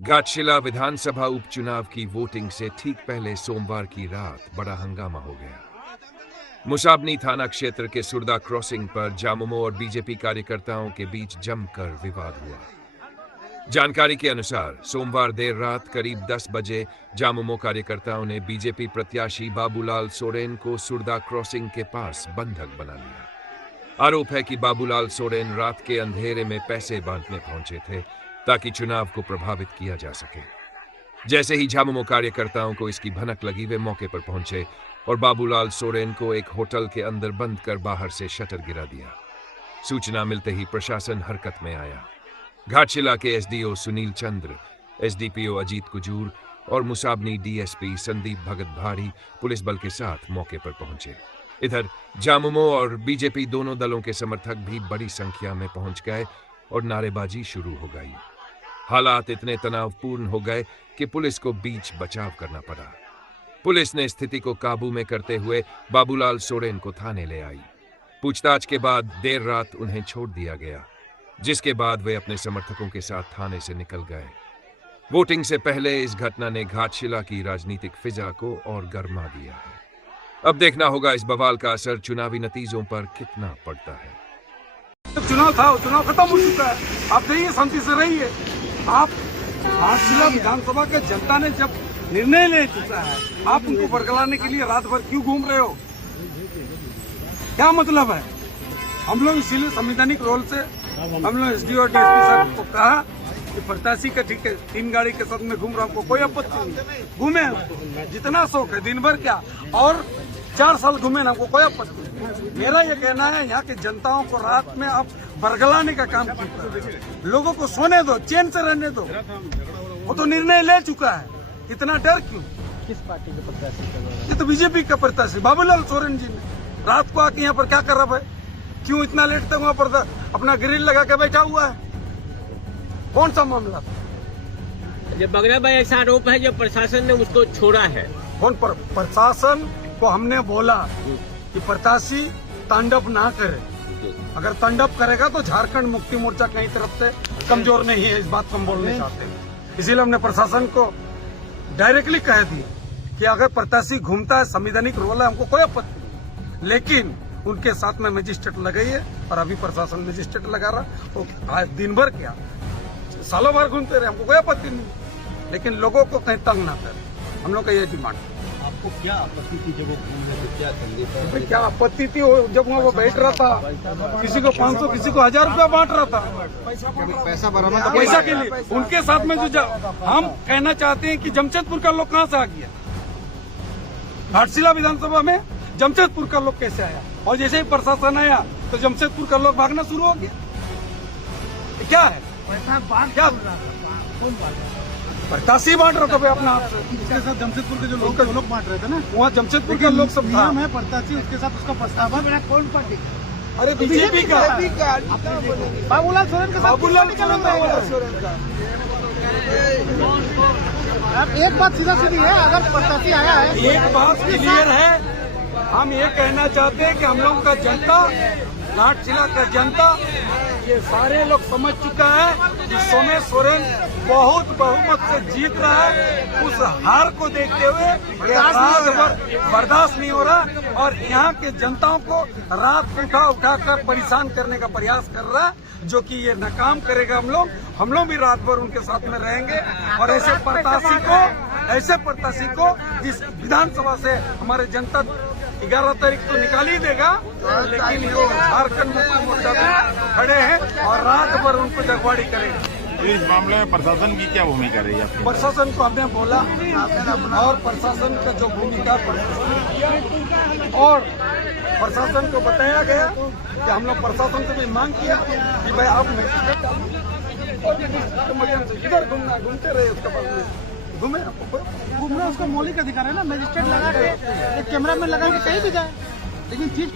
घाटशिला विधानसभा उपचुनाव की वोटिंग से ठीक पहले सोमवार की रात बड़ा हंगामा हो गया। मुसाबनी थाना क्षेत्र के सुरदा क्रॉसिंग पर जामुमो और बीजेपी कार्यकर्ताओं के बीच जमकर विवाद हुआ। जानकारी के अनुसार सोमवार देर रात करीब 10 बजे जामुमो कार्यकर्ताओं ने बीजेपी प्रत्याशी बाबूलाल सोरेन को सुरदा क्रॉसिंग के पास बंधक बना लिया। आरोप है कि बाबूलाल सोरेन रात के अंधेरे में पैसे बांटने पहुंचे थे ताकि चुनाव को प्रभावित किया जा सके। जैसे ही जामुमो कार्यकर्ताओं को इसकी भनक लगी, वे मौके पर पहुंचे और बाबूलाल सोरेन को एक होटल के अंदर बंद कर बाहर से शटर गिरा दिया। सूचना मिलते ही प्रशासन हरकत में आया। घाटशिला के एसडीओ सुनील चंद्र, एसडीपीओ अजीत कुजूर और मुसाबनी डीएसपी संदीप भगत भारी पुलिस बल के साथ मौके पर पहुंचे। इधर जामुमो और बीजेपी दोनों दलों के समर्थक भी बड़ी संख्या में पहुंच गए और नारेबाजी शुरू हो गई। हालात इतने तनावपूर्ण हो गए कि पुलिस को बीच बचाव करना पड़ा। पुलिस ने स्थिति को काबू में करते हुए बाबूलाल सोरेन को थाने ले आई। पूछताछ के बाद देर रात उन्हें छोड़ दिया गया, जिसके बाद वे अपने समर्थकों के साथ थाने से निकल गए। वोटिंग से पहले इस घटना ने घाटशिला की राजनीतिक फिजा को और गरमा दिया है। अब देखना होगा इस बवाल का असर चुनावी नतीजों पर कितना पड़ता है। चुनाव था, चुनाव खत्म हो चुका है। आप रहिए, शांति से रहिए। आप घाटशिला विधानसभा के जनता ने जब निर्णय ले चुका है, आप उनको बरगलाने के लिए रात भर क्यों घूम रहे हो? क्या मतलब है? हम लोग इसीलिए संवैधानिक रोल से हम लोग एसडीओ और डीएसपी साहब को कहा कि प्रत्याशी का ठीक है, 3 गाड़ी के साथ में घूम रहा हूँ, हमको कोई आपत्ति नहीं, घूमे, जितना शौक है, दिन भर क्या, और 4 साल घूमे ना, हमको कोई आपत्ति नहीं। मेरा ये कहना है, यहाँ के जनताओं को रात में आप बरगलाने का काम कीजिए। लोगों को सोने दो, चैन से रहने दो। वो तो निर्णय ले चुका है, इतना डर क्यों? किस पार्टी के प्रत्याशी? ये तो बीजेपी का प्रत्याशी बाबूलाल सोरेन जी ने रात को आके यहाँ पर क्या कर रहा है? क्यों इतना लेट तक वहाँ पर अपना ग्रिल लगा के बैठा हुआ है? कौन सा मामला? जब बगरा भाई ऐसा आरोप है जब प्रशासन ने उसको छोड़ा है। कौन प्रशासन को हमने बोला कि प्रत्याशी तांडव ना करे। अगर तांडव करेगा तो झारखंड मुक्ति मोर्चा कहीं तरफ से कमजोर नहीं है, इस बात को हम बोलने चाहते हैं। इसीलिए हमने प्रशासन को डायरेक्टली कह दिया कि अगर प्रत्याशी घूमता है, संवैधानिक रोल है, हमको कोई आपत्ति नहीं, लेकिन उनके साथ में मजिस्ट्रेट लगाइए। और अभी प्रशासन मजिस्ट्रेट लगा रहा, तो आज दिन भर क्या, सालों भर घूमते रहे, हमको कोई आपत्ति नहीं, लेकिन लोगों को कहीं तंग ना करे। हम लोग का ये डिमांड। आपको क्या आपत्ति थी जब वो घूम रहे थे? क्या संदेश? क्या आपत्ति थी? जब वहाँ वो बैठ रहा था, किसी को 500 किसी को 1000 रुपया बांट रहा था, पैसा बरामद, पैसा के लिए। उनके साथ में जो हम कहना चाहते हैं कि जमशेदपुर का लोग कहाँ से आ गया? घाटशिला विधानसभा में जमशेदपुर का लोग कैसे आया? और जैसे ही प्रशासन आया तो जमशेदपुर का लोग भागना शुरू हो गया। क्या है? क्या प्रत्याशी बांट रहा था भाई अपना आप से। उसके साथ जमशेदपुर के जो लोग बांट रहे थे ना, वहाँ जमशेदपुर का लोग सब था। मैं प्रत्याशी, उसके साथ उसका प्रस्ताव है। कौन पार्टी? अरे बीजेपी का बाबूलाल सोरेन के साथ। बाबूलाल सोरेन का। अब एक बात सीधा सीधी है, अगर प्रत्याशी आया है, एक बात क्लियर है, हम ये कहना चाहते हैं कि हम लोग का जनता, घाटशिला का जनता, ये सारे लोग समझ चुका है कि सोमेश सोरेन बहुत बहुमत से जीत रहा है। उस हार को देखते हुए रात भर बर्दाश्त नहीं हो रहा और यहाँ के जनताओं को रात उठा कर परेशान करने का प्रयास कर रहा है, जो कि ये नाकाम करेगा। हम लोग भी रात भर उनके साथ में रहेंगे और ऐसे प्रत्याशी को जिस विधानसभा से हमारे जनता 11 तारीख को निकाल ही देगा, लेकिन ये झारखंड मुक्ति मोर्चा में खड़े हैं और रात भर उनको जगवाड़ी करेंगे। इस मामले में प्रशासन की क्या भूमिका रही है? प्रशासन को हमने बोला और प्रशासन का जो भूमिका और प्रशासन को बताया गया कि हम लोग प्रशासन से भी मांग किया कि भाई आप इधर घूमते रहे, उसके पास घूमना उसका मौलिक अधिकार है ना। मजिस्ट्रेट लगा के, कैमरा में लगा के कहीं भी जाए, लेकिन चीज